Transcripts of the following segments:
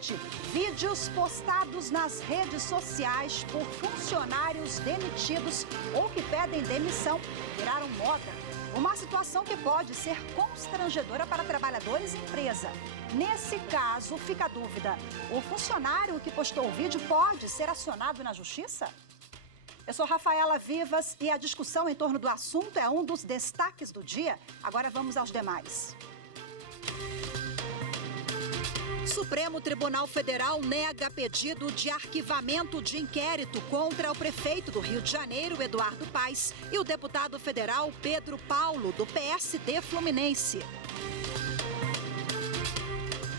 internet. Vídeos postados nas redes sociais por funcionários demitidos ou que pedem demissão viraram moda. Uma situação que pode ser constrangedora para trabalhadores e empresa. Nesse caso, fica a dúvida: o funcionário que postou o vídeo pode ser acionado na justiça? Eu sou Rafaela Vivas e a discussão em torno do assunto é um dos destaques do dia. Agora vamos aos demais. Supremo Tribunal Federal nega pedido de arquivamento de inquérito contra o prefeito do Rio de Janeiro, Eduardo Paes, e o deputado federal Pedro Paulo, do PSD Fluminense.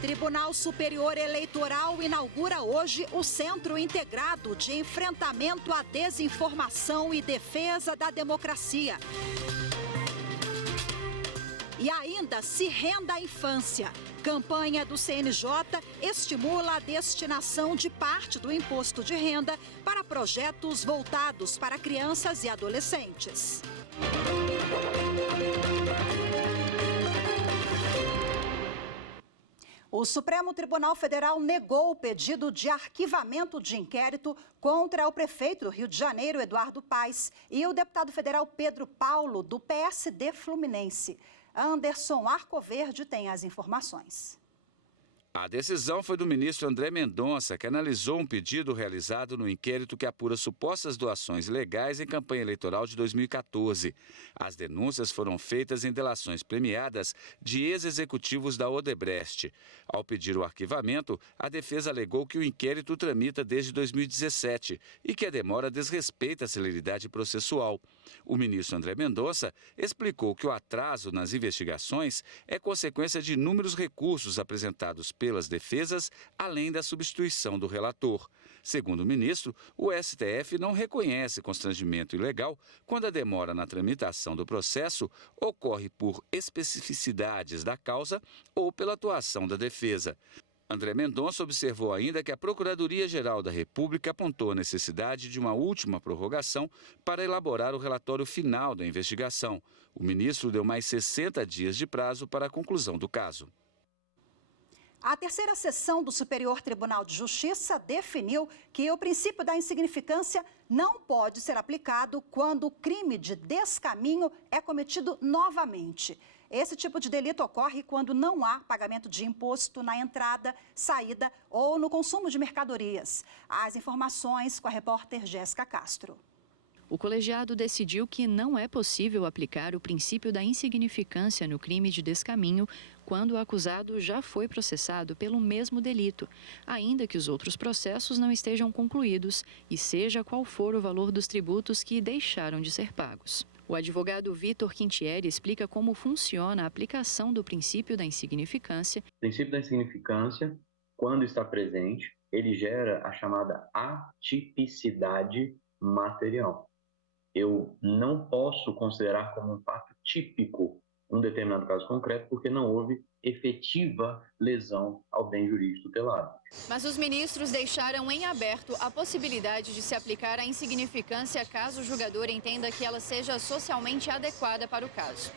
Tribunal Superior Eleitoral inaugura hoje o Centro Integrado de Enfrentamento à Desinformação e Defesa da Democracia. E ainda Se Renda à Infância. Campanha do CNJ estimula a destinação de parte do imposto de renda para projetos voltados para crianças e adolescentes. O Supremo Tribunal Federal negou o pedido de arquivamento de inquérito contra o prefeito do Rio de Janeiro, Eduardo Paes, e o deputado federal Pedro Paulo, do PSD Fluminense. Anderson Arcoverde tem as informações. A decisão foi do ministro André Mendonça, que analisou um pedido realizado no inquérito que apura supostas doações ilegais em campanha eleitoral de 2014. As denúncias foram feitas em delações premiadas de ex-executivos da Odebrecht. Ao pedir o arquivamento, a defesa alegou que o inquérito tramita desde 2017 e que a demora desrespeita a celeridade processual. O ministro André Mendonça explicou que o atraso nas investigações é consequência de inúmeros recursos apresentados pelas defesas, além da substituição do relator. Segundo o ministro, o STF não reconhece constrangimento ilegal quando a demora na tramitação do processo ocorre por especificidades da causa ou pela atuação da defesa. André Mendonça observou ainda que a Procuradoria-Geral da República apontou a necessidade de uma última prorrogação para elaborar o relatório final da investigação. O ministro deu mais 60 dias de prazo para a conclusão do caso. A terceira sessão do Superior Tribunal de Justiça definiu que o princípio da insignificância não pode ser aplicado quando o crime de descaminho é cometido novamente. Esse tipo de delito ocorre quando não há pagamento de imposto na entrada, saída ou no consumo de mercadorias. As informações com a repórter Jéssica Castro. O colegiado decidiu que não é possível aplicar o princípio da insignificância no crime de descaminho quando o acusado já foi processado pelo mesmo delito, ainda que os outros processos não estejam concluídos e seja qual for o valor dos tributos que deixaram de ser pagos. O advogado Vitor Quintieri explica como funciona a aplicação do princípio da insignificância. O princípio da insignificância, quando está presente, ele gera a chamada atipicidade material. Eu não posso considerar como um fato típico um determinado caso concreto porque não houve efetiva lesão ao bem jurídico tutelado. Mas os ministros deixaram em aberto a possibilidade de se aplicar a insignificância caso o julgador entenda que ela seja socialmente adequada para o caso.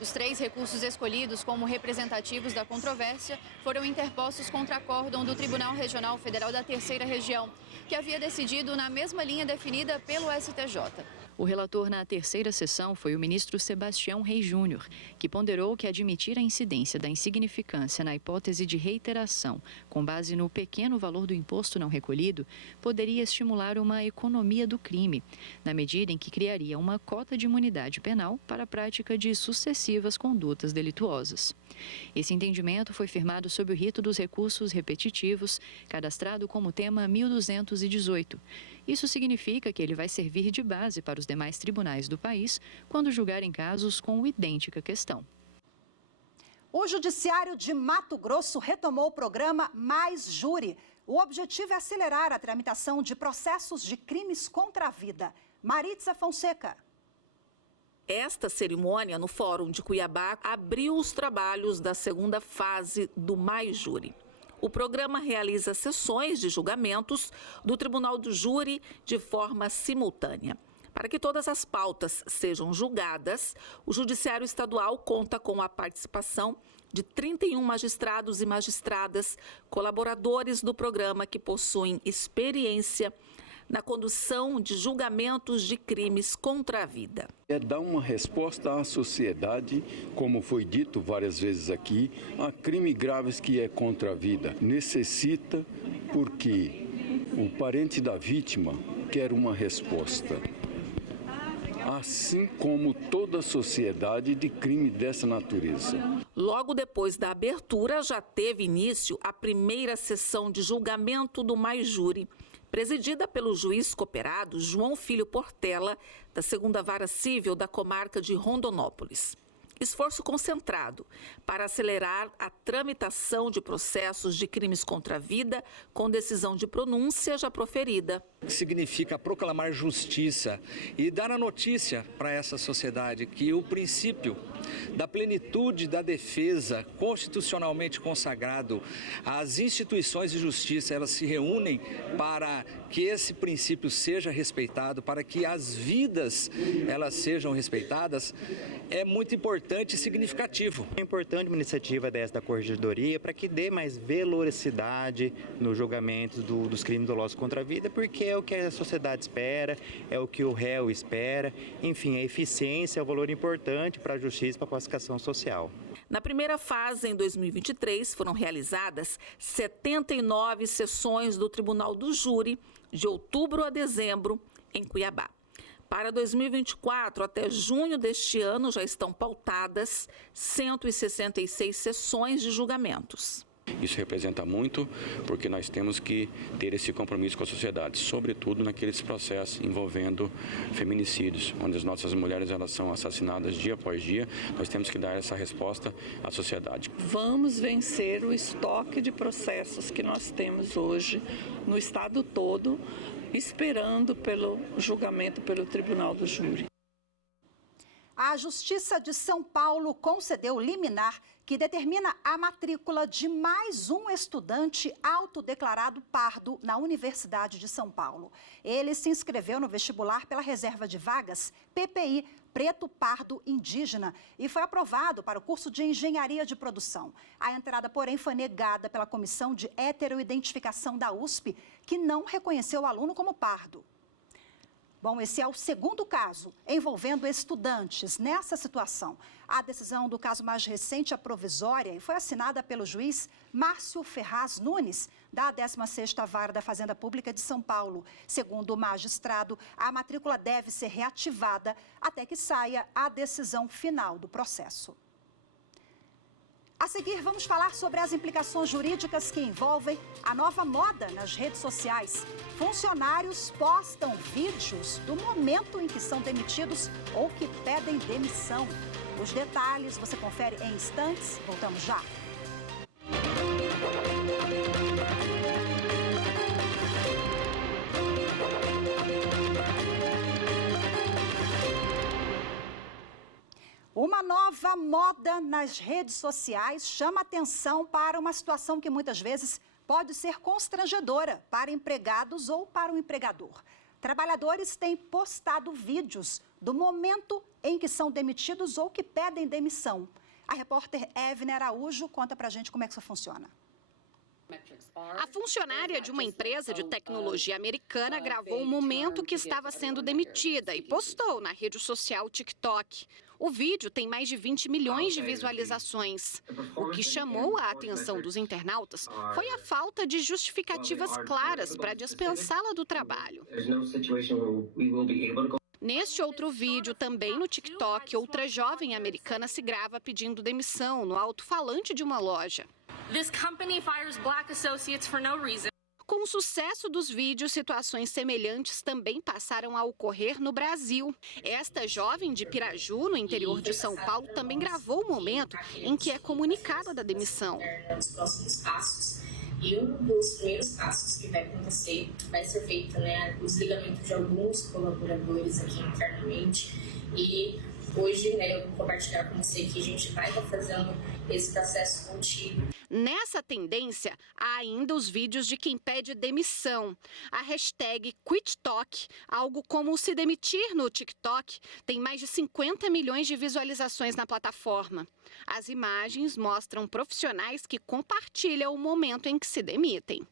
Os 3 recursos escolhidos como representativos da controvérsia foram interpostos contra acórdão do Tribunal Regional Federal da Terceira Região, que havia decidido na mesma linha definida pelo STJ. O relator na terceira sessão foi o ministro Sebastião Reis Júnior, que ponderou que admitir a incidência da insignificância na hipótese de reiteração, com base no pequeno valor do imposto não recolhido, poderia estimular uma economia do crime, na medida em que criaria uma cota de imunidade penal para a prática de sucessivas condutas delituosas. Esse entendimento foi firmado sob o rito dos recursos repetitivos, cadastrado como tema 1218. Isso significa que ele vai servir de base para os demais tribunais do país quando julgarem casos com idêntica questão. O Judiciário de Mato Grosso retomou o programa Mais Júri. O objetivo é acelerar a tramitação de processos de crimes contra a vida. Maritza Fonseca. Esta cerimônia no Fórum de Cuiabá abriu os trabalhos da segunda fase do Mais Júri. O programa realiza sessões de julgamentos do Tribunal do Júri de forma simultânea. Para que todas as pautas sejam julgadas, o Judiciário Estadual conta com a participação de 31 magistrados e magistradas, colaboradores do programa que possuem experiência na condução de julgamentos de crimes contra a vida. É dar uma resposta à sociedade, como foi dito várias vezes aqui, a crimes graves que é contra a vida. Necessita porque o parente da vítima quer uma resposta. Assim como toda a sociedade de crime dessa natureza. Logo depois da abertura, já teve início a primeira sessão de julgamento do Mais-Júri, presidida pelo juiz cooperado João Filho Portela, da 2ª Vara Civil da comarca de Rondonópolis. Esforço concentrado para acelerar a tramitação de processos de crimes contra a vida com decisão de pronúncia já proferida. Significa proclamar justiça e dar a notícia para essa sociedade que o princípio da plenitude da defesa constitucionalmente consagrado, as instituições de justiça, elas se reúnem para que esse princípio seja respeitado, para que as vidas elas sejam respeitadas, é muito importante e significativo. É importante uma iniciativa dessa da Corregedoria para que dê mais velocidade no julgamento dos crimes dolosos contra a vida, porque é o que a sociedade espera, é o que o réu espera. Enfim, a eficiência é um valor importante para a justiça e para a pacificação social. Na primeira fase, em 2023, foram realizadas 79 sessões do Tribunal do Júri, de outubro a dezembro, em Cuiabá. Para 2024, até junho deste ano, já estão pautadas 166 sessões de julgamentos. Isso representa muito porque nós temos que ter esse compromisso com a sociedade, sobretudo naqueles processos envolvendo feminicídios, onde as nossas mulheres elas são assassinadas dia após dia. Nós temos que dar essa resposta à sociedade. Vamos vencer o estoque de processos que nós temos hoje no estado todo, esperando pelo julgamento pelo Tribunal do Júri. A Justiça de São Paulo concedeu liminar que determina a matrícula de mais um estudante autodeclarado pardo na Universidade de São Paulo. Ele se inscreveu no vestibular pela reserva de vagas PPI, Preto Pardo Indígena, e foi aprovado para o curso de Engenharia de Produção. A entrada, porém, foi negada pela Comissão de Heteroidentificação da USP, que não reconheceu o aluno como pardo. Bom, esse é o segundo caso envolvendo estudantes nessa situação. A decisão do caso mais recente é provisória e foi assinada pelo juiz Márcio Ferraz Nunes, da 16ª Vara da Fazenda Pública de São Paulo. Segundo o magistrado, a matrícula deve ser reativada até que saia a decisão final do processo. A seguir, vamos falar sobre as implicações jurídicas que envolvem a nova moda nas redes sociais. Funcionários postam vídeos do momento em que são demitidos ou que pedem demissão. Os detalhes você confere em instantes. Voltamos já. Uma nova moda nas redes sociais chama atenção para uma situação que muitas vezes pode ser constrangedora para empregados ou para o empregador. Trabalhadores têm postado vídeos do momento em que são demitidos ou que pedem demissão. A repórter Evne Araújo conta pra gente como é que isso funciona. A funcionária de uma empresa de tecnologia americana gravou o momento que estava sendo demitida e postou na rede social TikTok. O vídeo tem mais de 20 milhões de visualizações. O que chamou a atenção dos internautas foi a falta de justificativas claras para dispensá-la do trabalho. Neste outro vídeo, também no TikTok, outra jovem americana se grava pedindo demissão no alto-falante de uma loja. This company fires black associates for no reason. Com o sucesso dos vídeos, situações semelhantes também passaram a ocorrer no Brasil. Esta jovem de Piraju, no interior de São Paulo, também gravou o momento em que é comunicada da demissão. Nos próximos passos, e um dos primeiros passos que vai acontecer vai ser feito, o desligamento de alguns colaboradores aqui internamente. E hoje, eu vou compartilhar com você que a gente vai estar fazendo esse processo contínuo. Nessa tendência, há ainda os vídeos de quem pede demissão. A hashtag QuitTok, algo como se demitir no TikTok, tem mais de 50 milhões de visualizações na plataforma. As imagens mostram profissionais que compartilham o momento em que se demitem.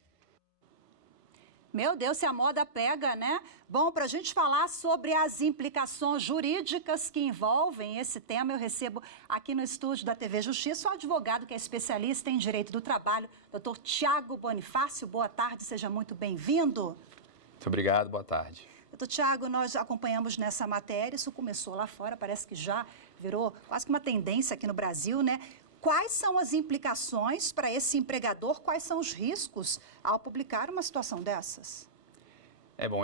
Meu Deus, se a moda pega, né? Bom, para a gente falar sobre as implicações jurídicas que envolvem esse tema, eu recebo aqui no estúdio da TV Justiça o advogado que é especialista em direito do trabalho, Dr. Tiago Bonifácio. Boa tarde, seja muito bem-vindo. Muito obrigado, boa tarde. Doutor Tiago, nós acompanhamos nessa matéria, isso começou lá fora, parece que já virou quase que uma tendência aqui no Brasil, né? Quais são as implicações para esse empregador? Quais são os riscos ao publicar uma situação dessas?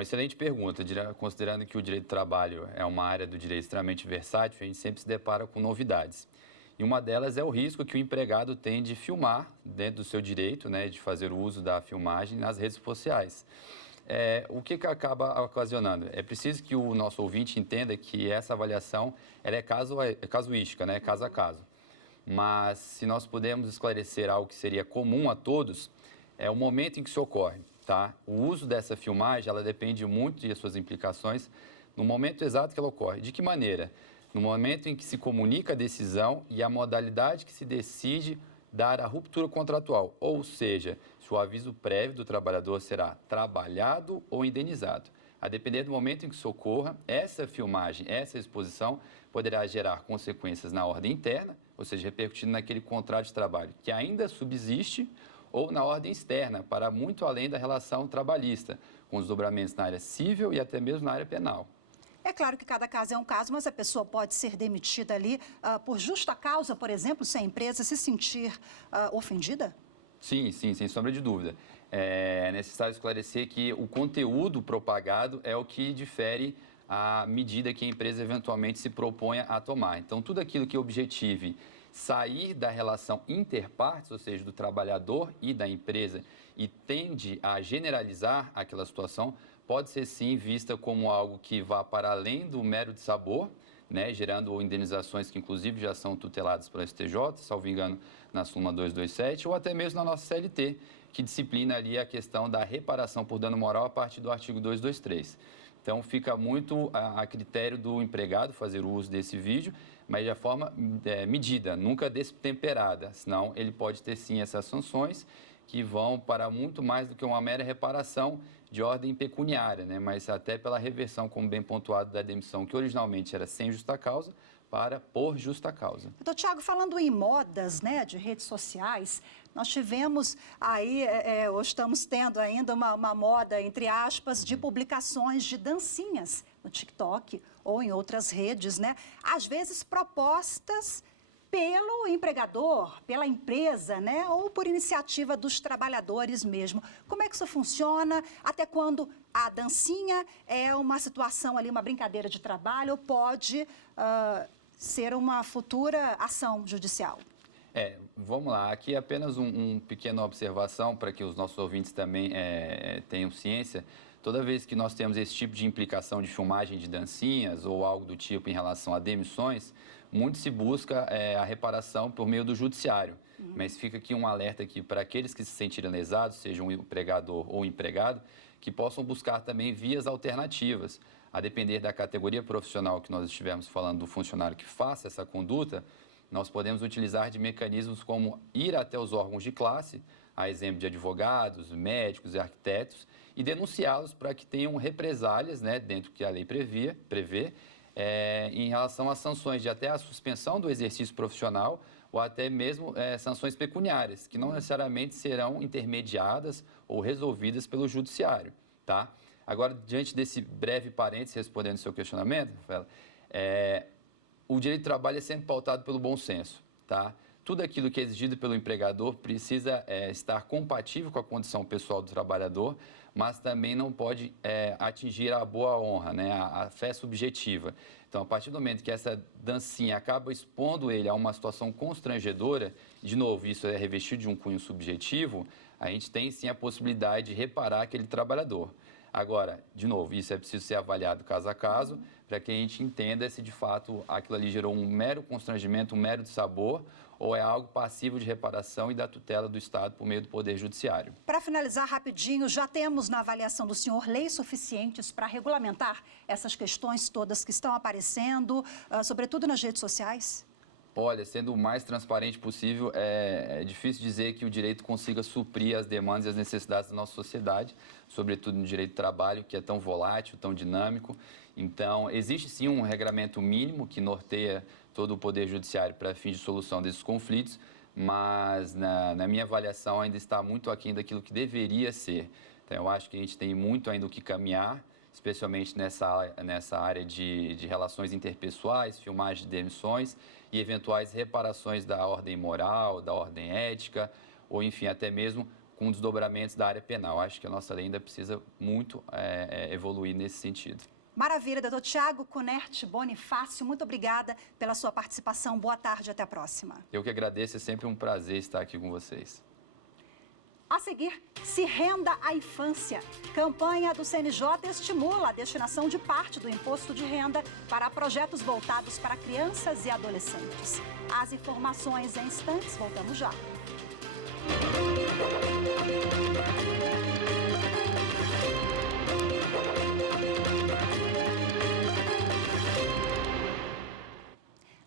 Excelente pergunta. Considerando que o direito do trabalho é uma área do direito extremamente versátil, a gente sempre se depara com novidades. E uma delas é o risco que o empregado tem de filmar dentro do seu direito, né, de fazer o uso da filmagem nas redes sociais. O que acaba ocasionando? É preciso que o nosso ouvinte entenda que essa avaliação ela é casuística, né, caso a caso. Mas se nós pudermos esclarecer algo que seria comum a todos, é o momento em que isso ocorre, tá? O uso dessa filmagem, ela depende muito das suas implicações no momento exato que ela ocorre. De que maneira? No momento em que se comunica a decisão e a modalidade que se decide dar a ruptura contratual, ou seja, se o aviso prévio do trabalhador será trabalhado ou indenizado. A depender do momento em que isso ocorra, essa filmagem, essa exposição poderá gerar consequências na ordem interna, ou seja, repercutindo naquele contrato de trabalho que ainda subsiste, ou na ordem externa, para muito além da relação trabalhista, com os desdobramentos na área civil e até mesmo na área penal. É claro que cada caso é um caso, mas a pessoa pode ser demitida ali por justa causa, por exemplo, se a empresa se sentir ofendida? Sim, sem sombra de dúvida. É necessário esclarecer que o conteúdo propagado é o que difere a medida que a empresa eventualmente se proponha a tomar. Então, tudo aquilo que objetive sair da relação interpartes, ou seja, do trabalhador e da empresa, e tende a generalizar aquela situação, pode ser sim vista como algo que vá para além do mero dissabor, né, gerando indenizações que inclusive já são tuteladas pelo STJ, salvo engano, na súmula 227, ou até mesmo na nossa CLT, que disciplina ali a questão da reparação por dano moral a partir do artigo 223. Então, fica muito a critério do empregado fazer o uso desse vídeo, mas de forma medida, nunca destemperada, senão ele pode ter sim essas sanções que vão para muito mais do que uma mera reparação de ordem pecuniária, né? Mas até pela reversão, como bem pontuado, da demissão, que originalmente era sem justa causa, para por justa causa. Doutor Tiago, falando em modas, né, de redes sociais, nós tivemos aí, hoje estamos tendo ainda uma moda, entre aspas, de publicações de dancinhas no TikTok ou em outras redes, né? Às vezes propostas pelo empregador, pela empresa, né? Ou por iniciativa dos trabalhadores mesmo. Como é que isso funciona? Até quando a dancinha é uma situação ali, uma brincadeira de trabalho, ou pode ser uma futura ação judicial? Vamos lá. Aqui é apenas uma pequena observação para que os nossos ouvintes também tenham ciência. Toda vez que nós temos esse tipo de implicação de filmagem de dancinhas ou algo do tipo em relação a demissões, muito se busca a reparação por meio do judiciário. Mas fica aqui um alerta aqui para aqueles que se sentirem lesados, sejam um empregador ou empregado, que possam buscar também vias alternativas. A depender da categoria profissional que nós estivermos falando do funcionário que faça essa conduta, nós podemos utilizar de mecanismos como ir até os órgãos de classe, a exemplo de advogados, médicos e arquitetos, e denunciá-los para que tenham represálias, né, dentro do que a lei prevê, em relação às sanções de até a suspensão do exercício profissional ou até mesmo sanções pecuniárias, que não necessariamente serão intermediadas ou resolvidas pelo judiciário, tá? Agora, diante desse breve parênteses, respondendo ao seu questionamento, Rafaela, o direito do trabalho é sempre pautado pelo bom senso, tá? Tudo aquilo que é exigido pelo empregador precisa estar compatível com a condição pessoal do trabalhador, mas também não pode atingir a boa honra, né? A fé subjetiva. Então, a partir do momento que essa dancinha acaba expondo ele a uma situação constrangedora, de novo, isso é revestido de um cunho subjetivo, a gente tem sim a possibilidade de reparar aquele trabalhador. Agora, de novo, isso é preciso ser avaliado caso a caso, para que a gente entenda se de fato aquilo ali gerou um mero constrangimento, um mero dissabor, ou é algo passivo de reparação e da tutela do Estado por meio do Poder Judiciário. Para finalizar rapidinho, já temos na avaliação do senhor leis suficientes para regulamentar essas questões todas que estão aparecendo, sobretudo nas redes sociais? Olha, sendo o mais transparente possível, é difícil dizer que o direito consiga suprir as demandas e as necessidades da nossa sociedade, sobretudo no direito do trabalho, que é tão volátil, tão dinâmico. Então, existe sim um regramento mínimo que norteia todo o Poder Judiciário para fins de solução desses conflitos, mas na minha avaliação ainda está muito aquém daquilo que deveria ser. Então, eu acho que a gente tem muito ainda o que caminhar, especialmente nessa área de relações interpessoais, filmagem de demissões e eventuais reparações da ordem moral, da ordem ética, ou enfim, até mesmo com desdobramentos da área penal. Acho que a nossa lei ainda precisa muito evoluir nesse sentido. Maravilha, doutor Tiago Kunert Bonifácio, muito obrigada pela sua participação. Boa tarde, até a próxima. Eu que agradeço, é sempre um prazer estar aqui com vocês. A seguir, Se Renda à Infância. Campanha do CNJ estimula a destinação de parte do imposto de renda para projetos voltados para crianças e adolescentes. As informações em instantes, voltamos já.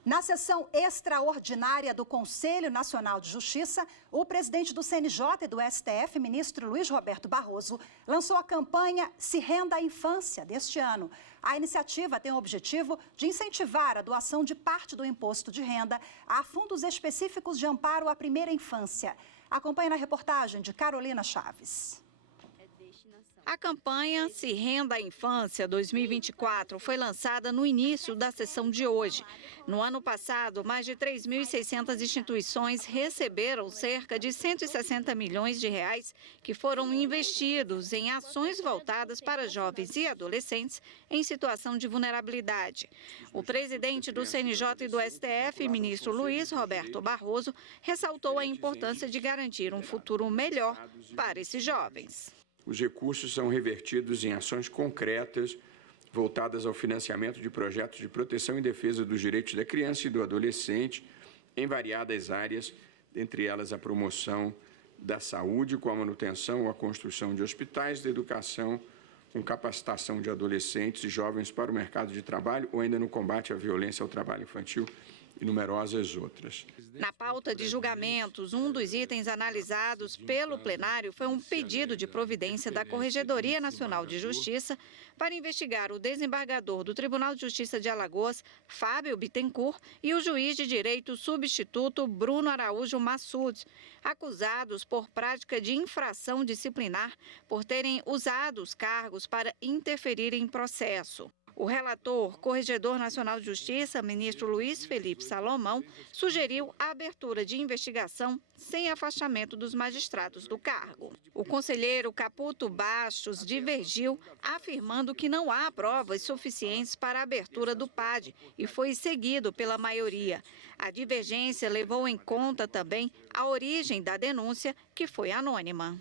Na sessão extraordinária do Conselho Nacional de Justiça, o presidente do CNJ e do STF, ministro Luiz Roberto Barroso, lançou a campanha Se Renda à Infância deste ano. A iniciativa tem o objetivo de incentivar a doação de parte do imposto de renda a fundos específicos de amparo à primeira infância. Acompanhe na reportagem de Carolina Chaves. A campanha Se Renda à Infância 2024 foi lançada no início da sessão de hoje. No ano passado, mais de 3.600 instituições receberam cerca de 160 milhões de reais que foram investidos em ações voltadas para jovens e adolescentes em situação de vulnerabilidade. O presidente do CNJ e do STF, ministro Luiz Roberto Barroso, ressaltou a importância de garantir um futuro melhor para esses jovens. Os recursos são revertidos em ações concretas voltadas ao financiamento de projetos de proteção e defesa dos direitos da criança e do adolescente em variadas áreas, entre elas a promoção da saúde, com a manutenção ou a construção de hospitais, da educação, com capacitação de adolescentes e jovens para o mercado de trabalho ou ainda no combate à violência ao trabalho infantil e numerosas outras. Na pauta de julgamentos, um dos itens analisados pelo plenário foi um pedido de providência da Corregedoria Nacional de Justiça para investigar o desembargador do Tribunal de Justiça de Alagoas, Fábio Bittencourt, e o juiz de direito substituto Bruno Araújo Massoud, acusados por prática de infração disciplinar por terem usado os cargos para interferir em processo. O relator, Corregedor Nacional de Justiça, ministro Luiz Felipe Salomão, sugeriu a abertura de investigação sem afastamento dos magistrados do cargo. O conselheiro Caputo Bastos divergiu, afirmando que não há provas suficientes para a abertura do PAD e foi seguido pela maioria. A divergência levou em conta também a origem da denúncia, que foi anônima.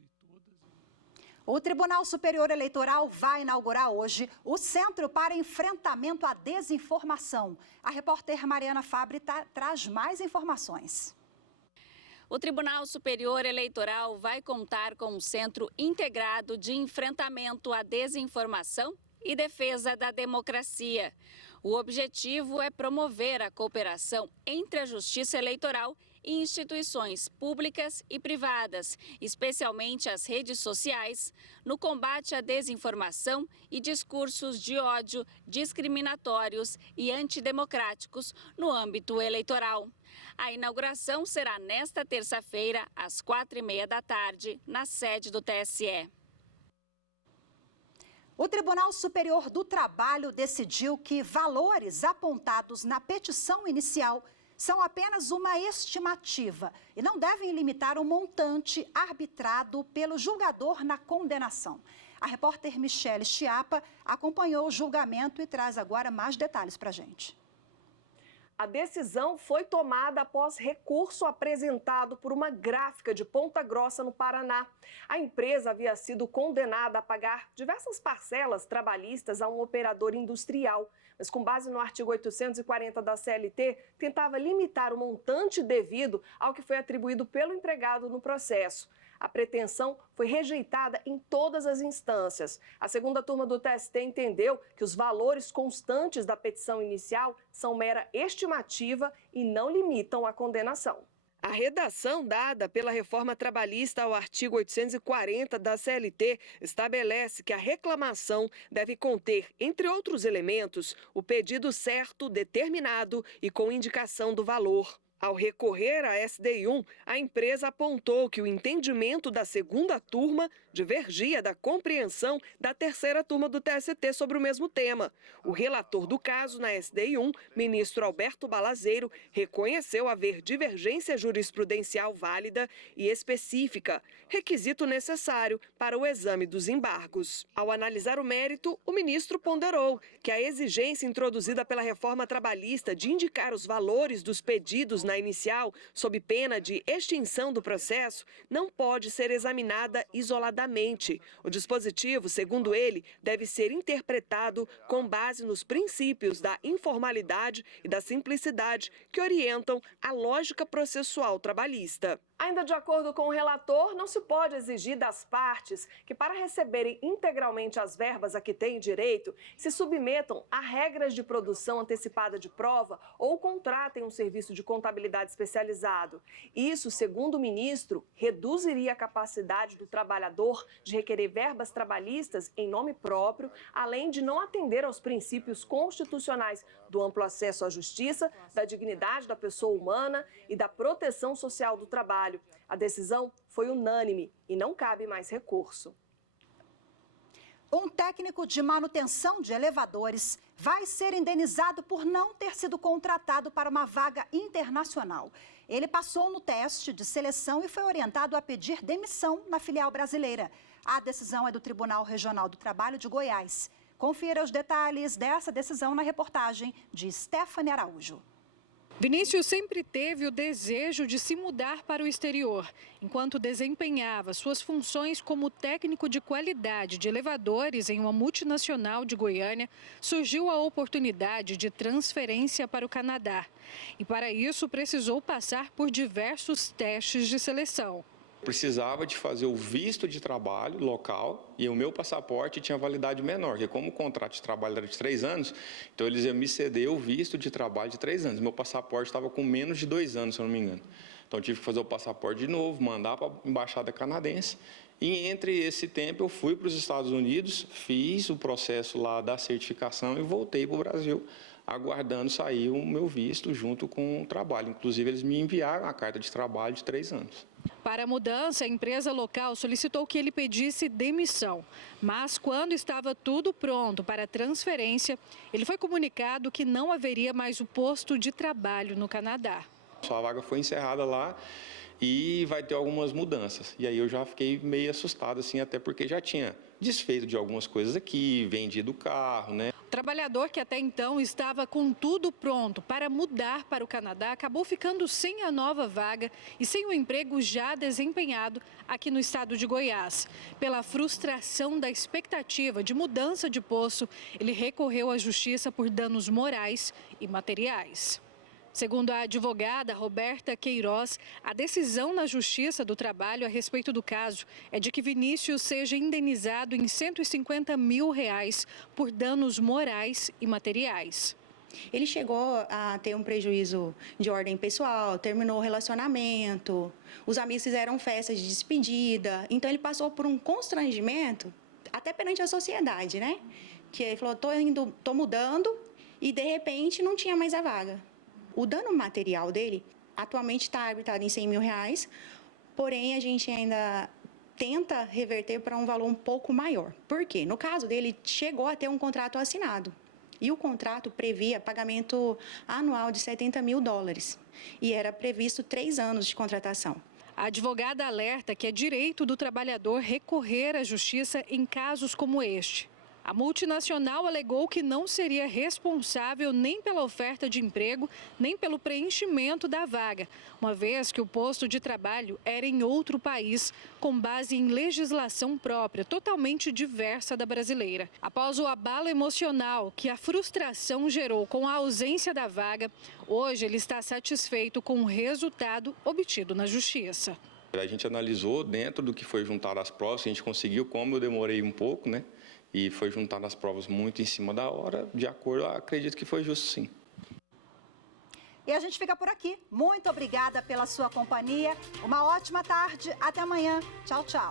O Tribunal Superior Eleitoral vai inaugurar hoje o Centro para Enfrentamento à Desinformação. A repórter Mariana Fabre traz mais informações. O Tribunal Superior Eleitoral vai contar com um Centro Integrado de Enfrentamento à Desinformação e Defesa da Democracia. O objetivo é promover a cooperação entre a Justiça Eleitoral e instituições públicas e privadas, especialmente as redes sociais, no combate à desinformação e discursos de ódio, discriminatórios e antidemocráticos no âmbito eleitoral. A inauguração será nesta terça-feira, às 4h30 da tarde, na sede do TSE. O Tribunal Superior do Trabalho decidiu que valores apontados na petição inicial são apenas uma estimativa e não devem limitar o montante arbitrado pelo julgador na condenação. A repórter Michele Chiapa acompanhou o julgamento e traz agora mais detalhes para a gente. A decisão foi tomada após recurso apresentado por uma gráfica de Ponta Grossa, no Paraná. A empresa havia sido condenada a pagar diversas parcelas trabalhistas a um operador industrial, mas com base no artigo 840 da CLT, tentava limitar o montante devido ao que foi atribuído pelo empregado no processo. A pretensão foi rejeitada em todas as instâncias. A segunda turma do TST entendeu que os valores constantes da petição inicial são mera estimativa e não limitam a condenação. A redação dada pela reforma trabalhista ao artigo 840 da CLT estabelece que a reclamação deve conter, entre outros elementos, o pedido certo, determinado e com indicação do valor. Ao recorrer à SDI1, a empresa apontou que o entendimento da segunda turma divergia da compreensão da terceira turma do TST sobre o mesmo tema. O relator do caso na SDI1, ministro Alberto Balazeiro, reconheceu haver divergência jurisprudencial válida e específica, requisito necessário para o exame dos embargos. Ao analisar o mérito, o ministro ponderou que a exigência introduzida pela reforma trabalhista de indicar os valores dos pedidos na inicial, sob pena de extinção do processo, não pode ser examinada isoladamente. O dispositivo, segundo ele, deve ser interpretado com base nos princípios da informalidade e da simplicidade que orientam a lógica processual trabalhista. Ainda de acordo com o relator, não se pode exigir das partes que, para receberem integralmente as verbas a que têm direito, se submetam a regras de produção antecipada de prova ou contratem um serviço de contabilidade especializado. Isso, segundo o ministro, reduziria a capacidade do trabalhador de requerer verbas trabalhistas em nome próprio, além de não atender aos princípios constitucionais do amplo acesso à justiça, da dignidade da pessoa humana e da proteção social do trabalho. A decisão foi unânime e não cabe mais recurso. Um técnico de manutenção de elevadores vai ser indenizado por não ter sido contratado para uma vaga internacional. Ele passou no teste de seleção e foi orientado a pedir demissão na filial brasileira. A decisão é do Tribunal Regional do Trabalho de Goiás. Confira os detalhes dessa decisão na reportagem de Stephanie Araújo. Vinícius sempre teve o desejo de se mudar para o exterior. Enquanto desempenhava suas funções como técnico de qualidade de elevadores em uma multinacional de Goiânia, surgiu a oportunidade de transferência para o Canadá. E para isso precisou passar por diversos testes de seleção. Precisava de fazer o visto de trabalho local e o meu passaporte tinha validade menor, porque como o contrato de trabalho era de 3 anos, então eles iam me ceder o visto de trabalho de 3 anos. Meu passaporte estava com menos de 2 anos, se eu não me engano. Então eu tive que fazer o passaporte de novo, mandar para a embaixada canadense. E entre esse tempo eu fui para os Estados Unidos, fiz o processo lá da certificação e voltei para o Brasil, aguardando sair o meu visto junto com o trabalho. Inclusive eles me enviaram a carta de trabalho de 3 anos. Para a mudança, a empresa local solicitou que ele pedisse demissão. Mas quando estava tudo pronto para a transferência, ele foi comunicado que não haveria mais o posto de trabalho no Canadá. A vaga foi encerrada lá e vai ter algumas mudanças. E aí eu já fiquei meio assustado, assim, até porque já tinha desfeito de algumas coisas aqui, vendido o carro, né? O trabalhador que até então estava com tudo pronto para mudar para o Canadá acabou ficando sem a nova vaga e sem o emprego já desempenhado aqui no estado de Goiás. Pela frustração da expectativa de mudança de posto, ele recorreu à justiça por danos morais e materiais. Segundo a advogada Roberta Queiroz, a decisão na Justiça do Trabalho a respeito do caso é de que Vinícius seja indenizado em R$150 mil por danos morais e materiais. Ele chegou a ter um prejuízo de ordem pessoal, terminou o relacionamento, os amigos fizeram festas de despedida, então ele passou por um constrangimento até perante a sociedade, né? Que ele falou, tô mudando e de repente não tinha mais a vaga. O dano material dele atualmente está arbitrado em R$100 mil, porém a gente ainda tenta reverter para um valor um pouco maior. Por quê? No caso dele, chegou a ter um contrato assinado e o contrato previa pagamento anual de $70 mil e era previsto 3 anos de contratação. A advogada alerta que é direito do trabalhador recorrer à justiça em casos como este. A multinacional alegou que não seria responsável nem pela oferta de emprego, nem pelo preenchimento da vaga, uma vez que o posto de trabalho era em outro país, com base em legislação própria, totalmente diversa da brasileira. Após o abalo emocional que a frustração gerou com a ausência da vaga, hoje ele está satisfeito com o resultado obtido na Justiça. A gente analisou dentro do que foi juntado as provas, a gente conseguiu, como eu demorei um pouco, né? E foi juntado as provas muito em cima da hora, de acordo, acredito que foi justo sim. E a gente fica por aqui. Muito obrigada pela sua companhia. Uma ótima tarde. Até amanhã. Tchau, tchau.